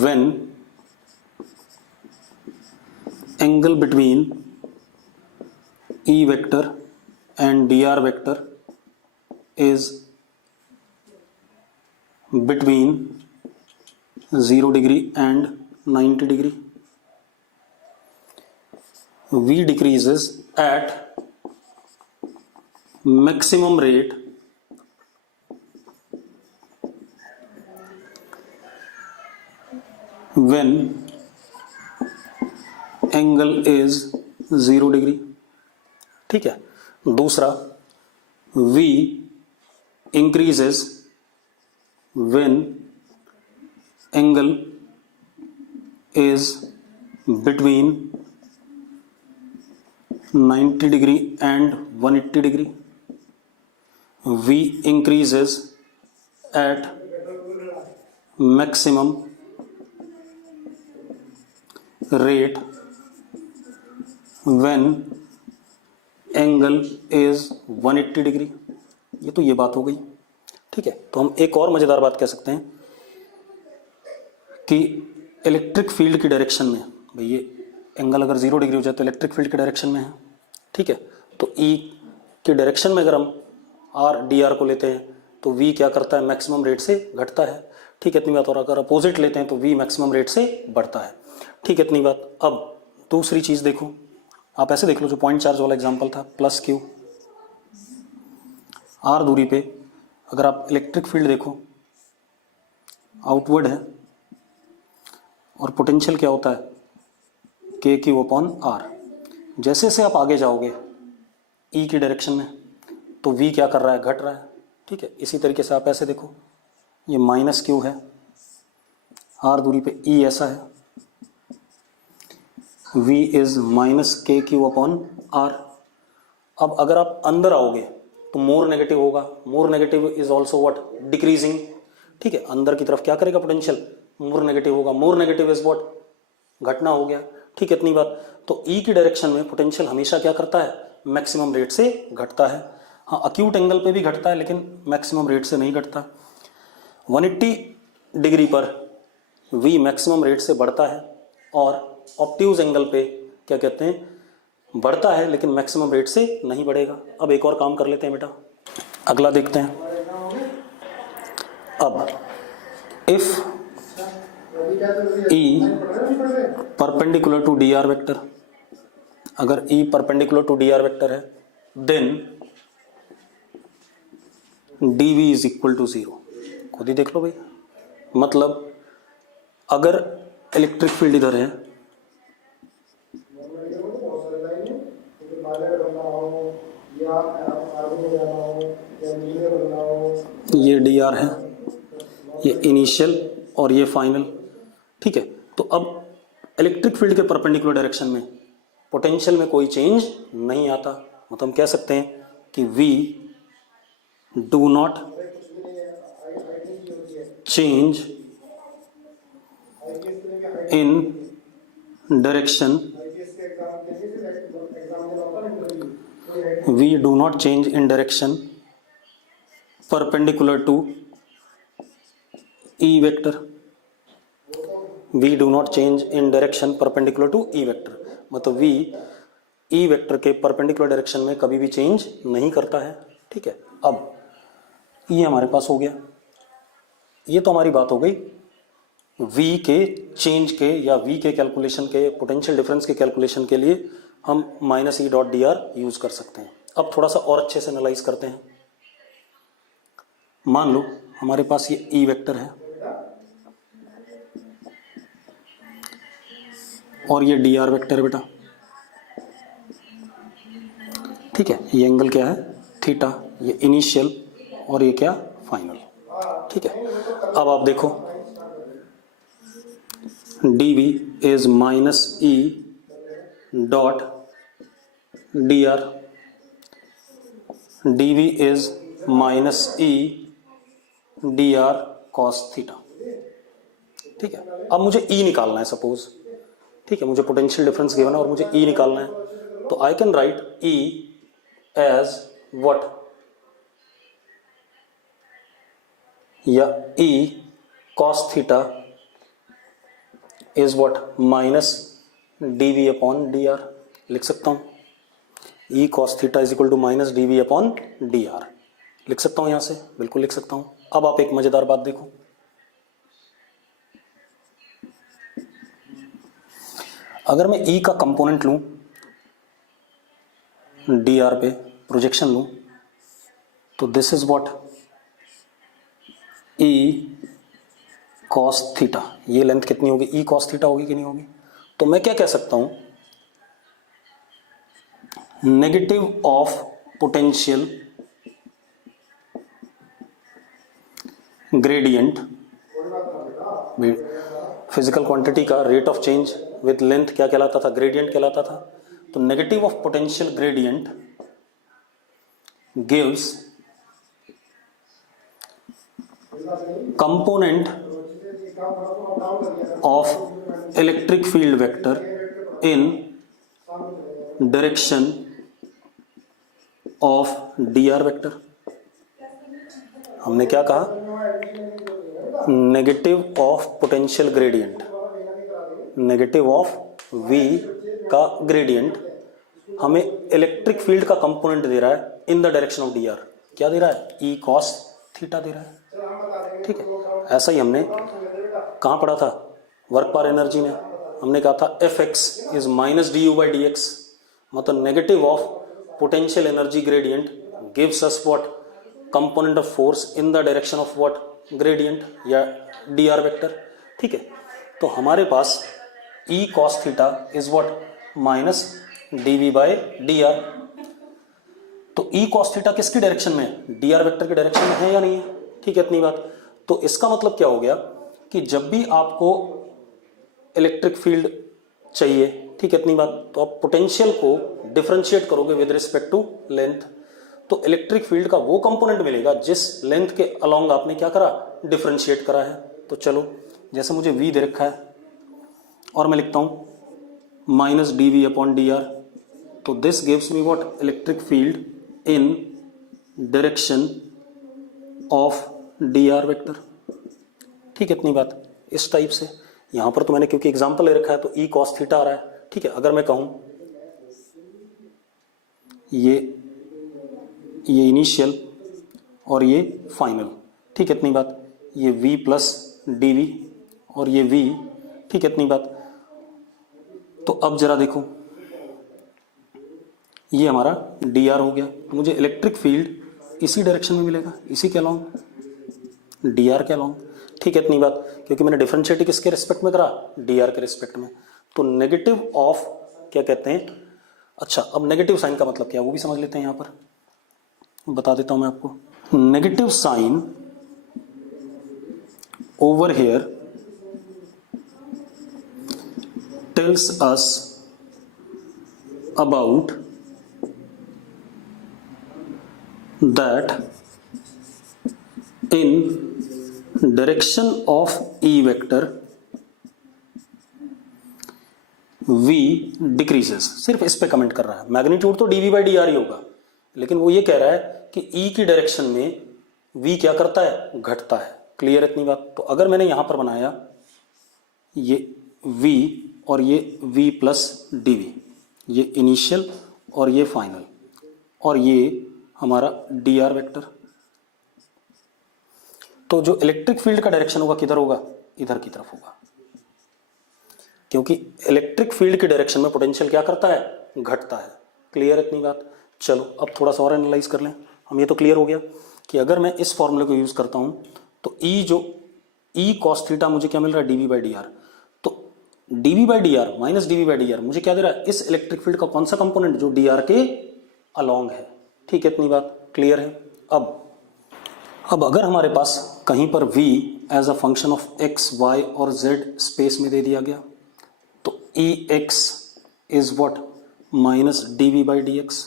when angle between e vector and dr vector is between 0 degree and 90 degree. v decreases at maximum rate when angle is 0 degree, ठीक है। दूसरा, v increases when angle is between 90 degree and 180 degree. v increases at maximum rate when angle is 180 degree. ये तो ये बात हो गई। ठीक है, तो हम एक और मजेदार बात कह सकते हैं कि इलेक्ट्रिक फील्ड की डायरेक्शन में, भाई ये एंगल अगर 0 डिग्री हो जाए तो इलेक्ट्रिक फील्ड की डायरेक्शन में है, ठीक है, तो ई की डायरेक्शन में अगर हम आर डी आर को लेते हैं तो वी क्या करता है, मैक्सिमम रेट से घटता है, ठीक है, इतनी बात। और अगर अपोजिट लेते हैं तो वी मैक्सिमम रेट से बढ़ता है, ठीक है, इतनी बात। अब दूसरी चीज देखो, आप ऐसे देख लो, जो पॉइंट चार्ज वाला एग्जांपल था, प्लस क्यू, आर दूरी पे अगर आप इलेक्ट्रिक फील्ड देखो आउटवर्ड है और पोटेंशियल क्या होता है, के क्यू अपॉन आर। जैसे जैसे आप आगे जाओगे ई की डायरेक्शन में तो वी क्या कर रहा है, घट रहा है, ठीक है। इसी तरीके से आप ऐसे देखो, ये माइनस क्यू है, आर दूरी पे ई ऐसा है, v इज माइनस के क्यू अपॉन आर। अब अगर आप अंदर आओगे तो मोर नेगेटिव होगा, मोर negative is also what, decreasing, ठीक है, अंदर की तरफ क्या करेगा पोटेंशियल, मोर नेगेटिव होगा, मोर नेगेटिव इज व्हाट, घटना हो गया, ठीक है, इतनी बात। तो ई की डायरेक्शन में पोटेंशियल हमेशा क्या करता है, मैक्सिमम रेट से घटता है। हाँ, अक्यूट एंगल पे भी घटता है लेकिन मैक्सिमम रेट से नहीं घटता। 180 डिग्री पर v मैक्सिमम रेट से बढ़ता है और ऑब्ट्यूज एंगल पे क्या कहते हैं, बढ़ता है लेकिन मैक्सिमम रेट से नहीं बढ़ेगा। अब एक और काम कर लेते हैं बेटा, अगला देखते हैं। अब if E perpendicular to d are vector, अगर E perpendicular to d are vector है then dv is equal to 0। खुद ही देख लो भाई, मतलब अगर इलेक्ट्रिक फील्ड इधर है, ये डी आर है, ये इनिशियल और ये फाइनल, ठीक है। तो अब इलेक्ट्रिक फील्ड के परपेंडिकुलर डायरेक्शन में पोटेंशियल में कोई चेंज नहीं आता, मतलब हम कह सकते हैं कि v do not change in direction, we do not change in direction perpendicular to E vector, we do not change in direction perpendicular to E vector, मतलब v E वेक्टर के परपेंडिकुलर डायरेक्शन में कभी भी change नहीं करता है, ठीक है। अब ये हमारे पास हो गया, ये तो हमारी बात हो गई v के चेंज के या v के कैलकुलेशन के, पोटेंशियल डिफरेंस के कैलकुलेशन के लिए हम minus E dot D are use कर सकते हैं। अब थोड़ा सा और अच्छे से एनालाइज करते हैं। मान लो हमारे पास ये ई वेक्टर है और ये डी आर वेक्टर है बेटा, ठीक है, ये एंगल क्या है, थीटा, ये इनिशियल और ये क्या, फाइनल, ठीक है। अब आप देखो dv is minus E dot D are, dv is minus E D R cos theta, ठीक है। अब मुझे E निकालना है सपोज, ठीक है, मुझे पोटेंशियल डिफरेंस गिवन है और मुझे E निकालना है, तो I can write E as what, या E cos theta is what, minus dv upon D R, लिख सकता हूं E cos theta is equal to minus dv upon D R, लिख सकता हूं यहां से, बिल्कुल लिख सकता हूं। अब आप एक मजेदार बात देखो, अगर मैं E का कंपोनेंट लूं, डी आर पे प्रोजेक्शन लूं, तो this is what, E cos theta, ये लेंथ कितनी होगी, E cos थीटा होगी कि नहीं होगी। तो मैं क्या कह सकता हूं, negative of potential gradient, physical quantity का rate of change with length क्या कहलाता था, ग्रेडियंट कहलाता था। तो negative of potential gradient gives component of electric field vector in direction of d are vector, हमने क्या कहा, negative of potential gradient, negative of v का ग्रेडियंट हमें इलेक्ट्रिक फील्ड का कंपोनेंट दे रहा है in the direction of dr। क्या दे रहा है, e cos थीटा दे रहा है। ठीक है, ऐसा ही हमने कहाँ पढ़ा था, वर्क पर एनर्जी में हमने कहा था Fx is minus d u by D x, मतलब negative of potential energy gradient gives us what, component of force in the direction of what, gradient या dr वेक्टर। ठीक है, तो हमारे पास e cos theta is what minus dv by dr। तो e cos theta किसकी direction में है, dr वेक्टर के डायरेक्शन में है या नहीं है। ठीक है, इतनी बात। तो इसका मतलब क्या हो गया कि जब भी आपको इलेक्ट्रिक फील्ड चाहिए, ठीक है, इतनी बात, तो आप पोटेंशियल को डिफरेंशिएट करोगे विद रिस्पेक्ट टू लेंथ, तो इलेक्ट्रिक फील्ड का वो कंपोनेंट मिलेगा जिस लेंथ के अलोंग आपने क्या करा, डिफरेंशिएट करा है। तो चलो, जैसे मुझे v दे रखा है और मैं लिखता हूं minus D we upon D r, तो this gives me what, electric field in direction of d are vector. ठीक है, इतनी बात। इस टाइप से यहां पर तो मैंने क्योंकि एग्जांपल ले रखा है तो e cos थीटा आ रहा है। ठीक है, अगर मैं कहूं ये इनिशियल और ये फाइनल, ठीक है, इतनी बात, ये v प्लस डी वी और ये v, ठीक है, इतनी बात। तो अब जरा देखो, ये हमारा dr हो गया, मुझे इलेक्ट्रिक फील्ड इसी डायरेक्शन में मिलेगा, इसी के अलोंग, dr के अलोंग। ठीक है, इतनी बात, क्योंकि मैंने डिफरेंशिएट किसके रिस्पेक्ट में करा, dr के रिस्पेक्ट में। तो नेगेटिव ऑफ क्या कहते हैं, अच्छा अब नेगेटिव साइन का मतलब क्या है वो भी समझ लेते हैं। यहां पर बता देता हूं मैं आपको, negative sign over here tells us about that in direction of E vector V decreases। सिर्फ इस पे कमेंट कर रहा है, मैग्नीट्यूड तो dv बाई डी आर ही होगा, लेकिन वो ये कह रहा है कि E की डायरेक्शन में V क्या करता है, घटता है। क्लियर इतनी बात। तो अगर मैंने यहां पर बनाया ये V और ये v प्लस डी वी, ये इनिशियल और ये फाइनल, और ये हमारा डी आर वेक्टर, तो जो इलेक्ट्रिक फील्ड का डायरेक्शन होगा किधर होगा, इधर की तरफ होगा, क्योंकि इलेक्ट्रिक फील्ड की डायरेक्शन में पोटेंशियल क्या करता है, घटता है। क्लियर इतनी बात। चलो अब थोड़ा सा और एनालाइज कर लें हम। ये तो क्लियर हो गया कि अगर मैं इस फॉर्मूले को यूज करता हूं तो e cos थीटा मुझे क्या मिल रहा है, dv by D R. dv by D R minus dv by D R मुझे क्या दे रहा है, इस इलेक्ट्रिक फील्ड का कौन सा कंपोनेंट, जो dr के अलोंग है। ठीक है, इतनी बात क्लियर है। अब अगर हमारे पास कहीं पर v as a function of x, y और z स्पेस में दे दिया गया, तो ex is what, minus dv by D X.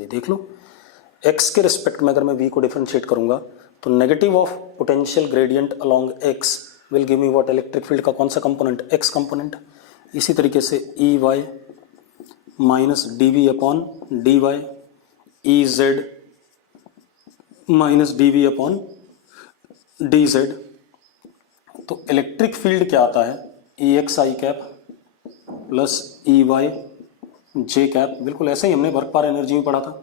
देख लो, x के रिस्पेक्ट में अगर मैं v को डिफरेंशिएट करूंगा तो negative of potential gradient along x will give me what, electric field का कौन सा कंपोनेंट, x कंपोनेंट। इसी तरीके से E Y minus D we upon D Y, E Z minus D we upon D Z. तो electric field क्या आता है, ई एक्स आई कैप प्लस ई वाई जे कैप, बिल्कुल ऐसे ही हमने वर्क पर एनर्जी में पढ़ा था,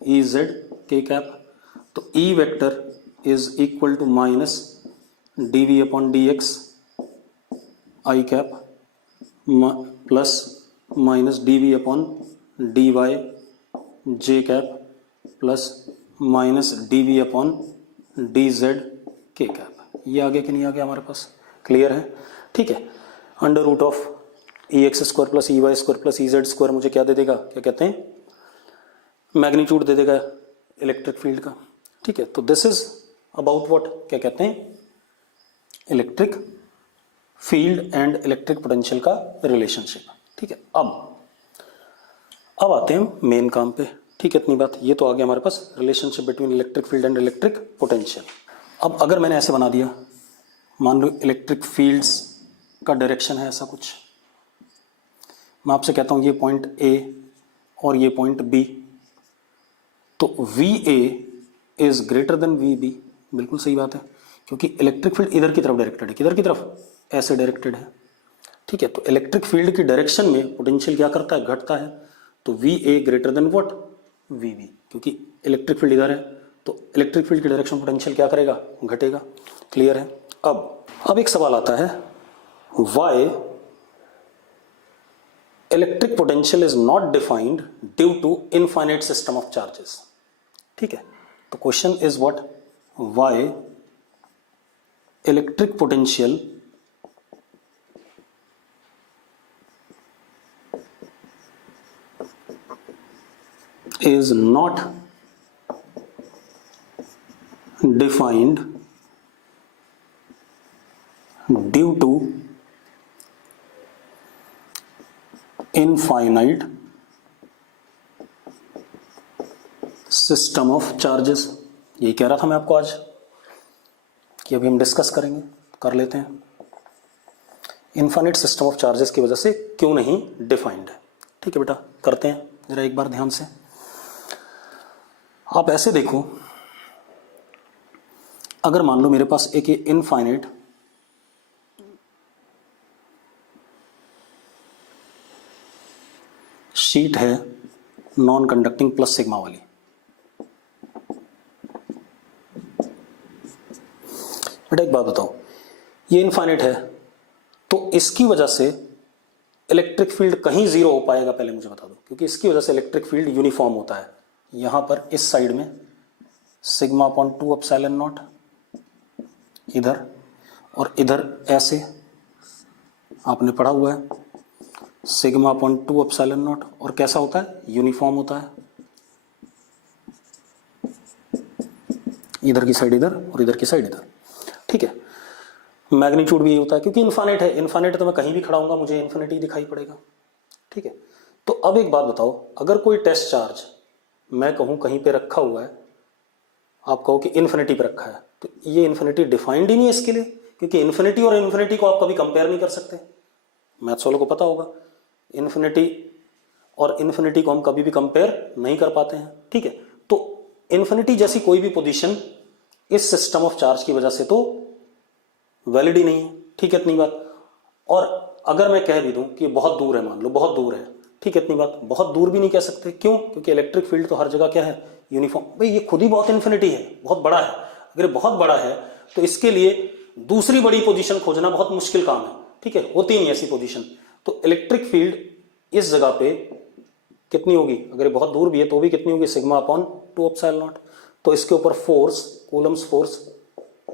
ई जेड के कैप। तो E vector is equal to minus D we upon D x I cap plus minus D we upon D Y J cap plus minus D we upon D Z के cap. ये आगे कि नहीं आ गया हमारे पास, clear है। ठीक है, under root of E X square plus E Y square plus E Z square मुझे क्या दे देगा, क्या कहते हैं, मैग्नीट्यूड दे देगा इलेक्ट्रिक फील्ड का। ठीक है, तो दिस इज अबाउट व्हाट, क्या कहते हैं, electric field and electric potential का रिलेशनशिप। ठीक है, अब आते हैं मेन काम पे। ठीक है, इतनी बात, ये तो आ गया हमारे पास relationship between electric field and electric potential. अब अगर मैंने ऐसे बना दिया, मान लो इलेक्ट्रिक फील्ड्स का डायरेक्शन है ऐसा कुछ, मैं आपसे कहता हूं ये पॉइंट ए और ये पॉइंट बी, तो V A is greater than V B, बिल्कुल सही बात है, क्योंकि इलेक्ट्रिक फील्ड इधर की तरफ डायरेक्टेड है, किधर की तरफ, ऐसे डायरेक्टेड है। ठीक है, तो इलेक्ट्रिक फील्ड की डायरेक्शन में पोटेंशियल क्या करता है, घटता है। तो V A greater than what, V B, क्योंकि इलेक्ट्रिक फील्ड इधर है तो इलेक्ट्रिक फील्ड की डायरेक्शन पोटेंशियल क्या करेगा, घटेगा। क्लियर है। अब एक सवाल आता है, why electric potential is not defined due to infinite system of charges. ठीक है, तो question is what, why electric potential is not defined due to infinite system of charges। यही कह रहा था मैं आपको आज कि अभी हम डिस्कस करेंगे, कर लेते हैं। इनफाइनाइट सिस्टम ऑफ चार्जेस की वजह से क्यों नहीं डिफाइंड है। ठीक है बेटा, करते हैं जरा एक बार ध्यान से। आप ऐसे देखो, अगर मान लो मेरे पास एक ये इनफाइनाइट शीट है नॉन कंडक्टिंग प्लस सिग्मा वाली, बेटा एक बात बताओ, ये इनफाइनाइट है तो इसकी वजह से इलेक्ट्रिक फील्ड कहीं जीरो हो पाएगा, पहले मुझे बता दो, क्योंकि इसकी वजह से इलेक्ट्रिक फील्ड यूनिफॉर्म होता है। यहां पर इस साइड में सिग्मा अपॉन 2 एप्सिलॉन नॉट इधर, और इधर ऐसे आपने पढ़ा हुआ है सिग्मा अपॉन 2 एप्सिलॉन नॉट, और कैसा होता है, यूनिफॉर्म होता है। इधर की साइड इधर और इधर की साइड इधर। ठीक है, मैग्नीट्यूड भी होता है, क्योंकि इनफाइनाइट है, इनफाइनाइट तो मैं कहीं भी खड़ा हूंगा मुझे इन्फिनिटी दिखाई पड़ेगा। ठीक है, तो अब एक बात बताओ, अगर कोई टेस्ट चार्ज मैं कहूं कहीं पे रखा हुआ है, आप कहो कि इन्फिनिटी पे रखा है, तो ये इन्फिनिटी डिफाइंड ही नहीं है इसके लिए, क्योंकि इन्फिनिटी और इन्फिनिटी को आप कभी कंपेयर नहीं कर सकते। मैथ्स वालों को पता होगा, इन्फिनिटी और इन्फिनिटी को हम कभी भी कंपेयर नहीं कर पाते हैं। ठीक है, तो इन्फिनिटी जैसी कोई भी पोजीशन इस सिस्टम ऑफ चार्ज की वजह से तो वैलिड ही नहीं है। ठीक है, इतनी बात। और अगर मैं कह भी दूं कि बहुत दूर है, मान लो बहुत दूर है, ठीक है, इतनी बात, बहुत दूर भी नहीं कह सकते, क्यों, क्योंकि इलेक्ट्रिक फील्ड तो हर जगह क्या है, यूनिफॉर्म। भाई ये खुद ही बहुत इन्फिनिटी है, बहुत बड़ा है। अगर बहुत बड़ा है तो इसके लिए दूसरी बड़ी पोजीशन खोजना बहुत मुश्किल काम है। ठीक है, होती नहीं ऐसी पोजीशन। तो इलेक्ट्रिक फील्ड इस जगह पे कितनी होगी, अगर बहुत दूर भी है तो भी कितनी होगी, सिग्मा अपॉन 2 एप्सिलॉन नॉट। तो इसके ऊपर फोर्स, कूलम्स फोर्स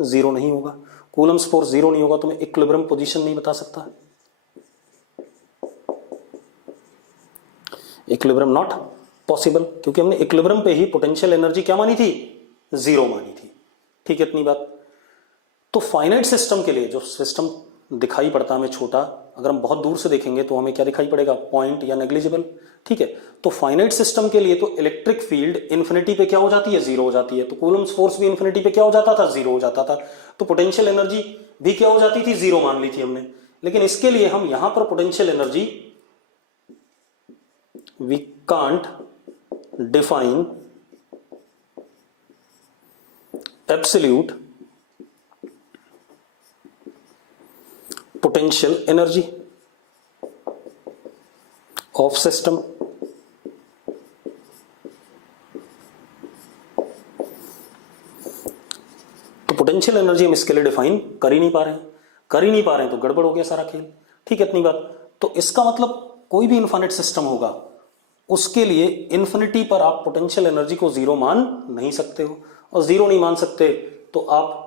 जीरो नहीं होगा। कूलम्स फोर्स जीरो नहीं होगा तो मैं इक्विलिब्रियम पोजीशन नहीं बता सकता। इक्विलिब्रियम नॉट पॉसिबल, क्योंकि हमने इक्विलिब्रियम पे ही पोटेंशियल एनर्जी क्या मानी थी, जीरो मानी थी। ठीक है, इतनी बात। तो फाइनाइट सिस्टम के लिए जो सिस्टम दिखाई पड़ता है हमें छोटा, अगर हम बहुत दूर से देखेंगे तो हमें क्या दिखाई पड़ेगा, पॉइंट या नेग्लिजिबल। ठीक है, तो फाइनाइट सिस्टम के लिए तो इलेक्ट्रिक फील्ड इन्फिनिटी पे क्या हो जाती है, जीरो हो जाती है। तो कूलम्स फोर्स भी इन्फिनिटी पे क्या हो जाता था, जीरो हो जाता था। तो पोटेंशियल एनर्जी भी क्या हो जाती थी, जीरो मान ली थी हमने। लेकिन इसके लिए हम यहां पर potential energy we can't define absolute potential energy of system। तो पोटेंशियल एनर्जी हम इसके लिए डिफाइन कर ही नहीं पा रहे हैं, तो गड़बड़ हो गया सारा खेल। ठीक है, इतनी बात। तो इसका मतलब कोई भी इनफाइनाइट सिस्टम होगा उसके लिए इन्फिनिटी पर आप पोटेंशियल एनर्जी को जीरो मान नहीं सकते हो, और जीरो नहीं मान सकते तो आप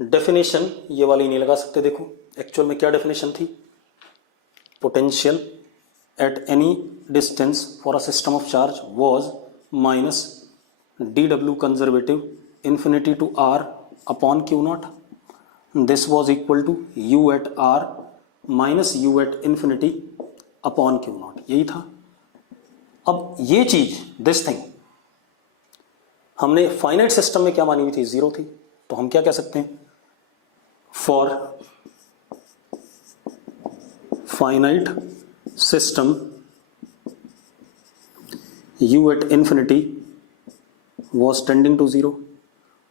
डेफिनेशन ये वाली नहीं लगा सकते। देखो एक्चुअल में क्या डेफिनेशन थी, potential at any distance for a system of charge was minus dw conservative infinity to r upon Q naught. This was equal to u at r minus u at infinity upon Q not, यही था। अब ये चीज, this thing हमने finite system में क्या मानी हुई थी, जीरो थी। तो हम क्या कह सकते हैं, for finite system u at infinity was tending to zero.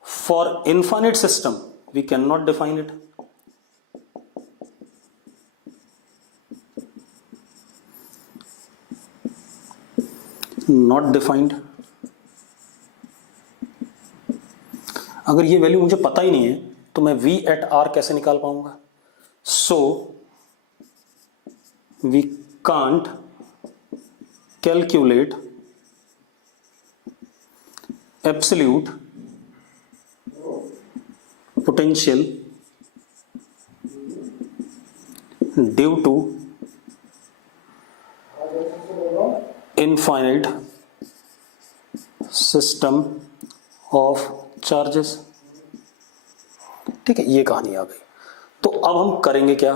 For infinite system, we cannot define it. Not defined. अगर ये वैल्यू मुझे पता ही नहीं है तो मैं v at r कैसे निकाल पाऊंगा? So we can't calculate absolute potential due to infinite system of charges. ठीक है, ये कहानी आ गई। तो अब हम करेंगे क्या?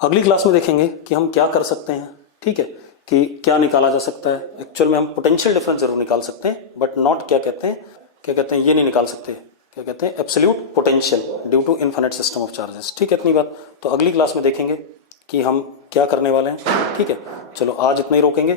अगली क्लास में देखेंगे कि हम क्या कर सकते हैं। ठीक है, कि क्या निकाला जा सकता है। एक्चुअल में हम पोटेंशियल डिफरेंस जरूर निकाल सकते हैं, बट नॉट क्या कहते हैं ये नहीं निकाल सकते। क्या कहते हैं? Absolute potential due to infinite system of charges. ठीक है, इतनी बात तो अगली क्लास में देखेंगे कि हम क्या करने वाले हैं। ठीक है, चलो आज इतना ही रोकेंगे।